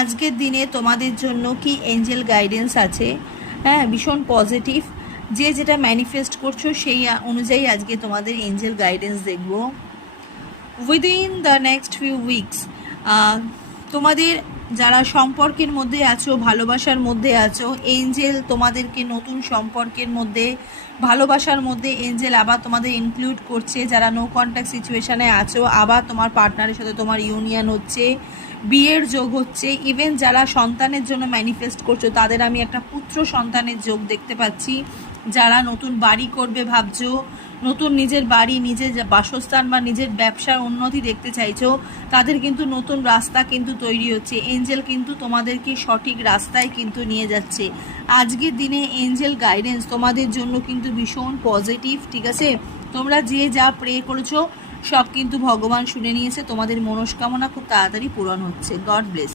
আজকের দিনে তোমাদের জন্য কি এঞ্জেল গাইডেন্স আছে? হ্যাঁ, ভীষণ পজিটিভ। যে যেটা ম্যানিফেস্ট করছো সেই অনুযায়ী আজকে তোমাদের এঞ্জেল গাইডেন্স দেখব। Within the next few weeks তোমাদের যারা সম্পর্কের মধ্যে আছো, ভালোবাসার মধ্যে আছো, এঞ্জেল তোমাদেরকে নতুন সম্পর্কের মধ্যে, ভালোবাসার মধ্যে এঞ্জেল আবার তোমাদের ইনক্লুড করছে। যারা নো কন্ট্যাক্ট সিচুয়েশানে আছো, আবার তোমার পার্টনারের সাথে তোমার ইউনিয়ন হচ্ছে, বিয়ের যোগ হচ্ছে। ইভেন যারা সন্তানের জন্য ম্যানিফেস্ট করছো তাদের আমি একটা পুত্র সন্তানের যোগ দেখতে পাচ্ছি। যারা নতুন বাড়ি করবে ভাবছো, নতুন নিজের বাড়ি, নিজের বাসস্থান বা নিজের ব্যবসার উন্নতি দেখতে চাইছো, তাদের কিন্তু নতুন রাস্তা কিন্তু তৈরি হচ্ছে। এঞ্জেল কিন্তু তোমাদেরকে সঠিক রাস্তায় কিন্তু নিয়ে যাচ্ছে। আজকের দিনে এঞ্জেল গাইডেন্স তোমাদের জন্য কিন্তু ভীষণ পজিটিভ। ঠিক আছে, তোমরা যে যা প্রে করেছো সব কিন্তু ভগবান শুনে নিয়েছে। তোমাদের মনস্কামনা খুব তাড়াতাড়ি পূরণ হচ্ছে। God bless.